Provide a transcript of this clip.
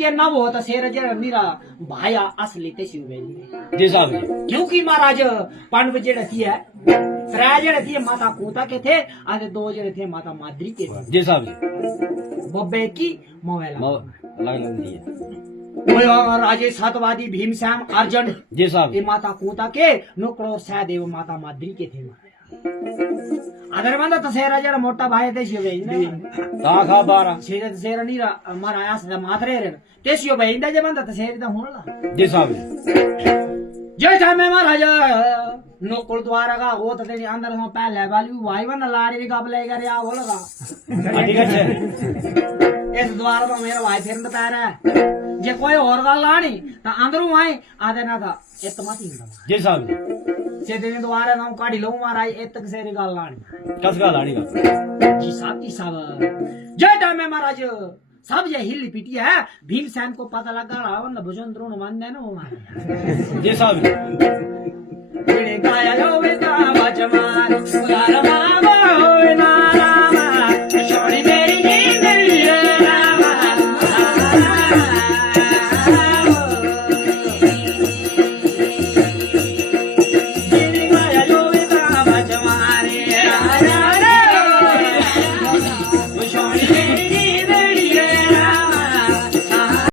ये ना वो तो शेर जेड़ा मेरा भाई असली ते शिव बेली जी साहब जी क्योंकि महाराज पांडव जेड़ा थी है त्रै जेड़े थे माता कोता के थे आधे दो जेड़े थे माता माद्री के थे जी साहब जी बब्बे की मोवेला अलग अलग नहीं है वो राजे सतवादी भीमसेन अर्जुन जी साहब ये माता कोता के नुकड़ और सहदेव माता माद्री के थे अदर बंदा तसेरा जेड़ा मोटा भाई ते शिव बेली ता खा बारा शेर तसेरा नहीं हमारा आया से माथरे रे ते शिव बेली जे बंदा तसेरी दा होण ला जी साहब जी जय टाइम महाराज नोकुल द्वारा का वो तो तेरी अंदर में पहले वाली भाई बन लाड़ी का ले कर या वो लगा ठीक है इस द्वार पर मेरा भाई फिर बता रहा है जे कोई और गल लानी तो अंदरों आए आधे ना था इतना तीन जी साहब जी से दिन द्वारा ना काढ़ी लो महाराज इतक सेरी गल लानी कस का लाड़ी का जी साहब जय टाइम महाराज सब ये हिल पीटी है भीमसेन को पता लगा रावण ने भुजन द्रोण मान देना वो मारे जी साहब जी गाया जो बेटा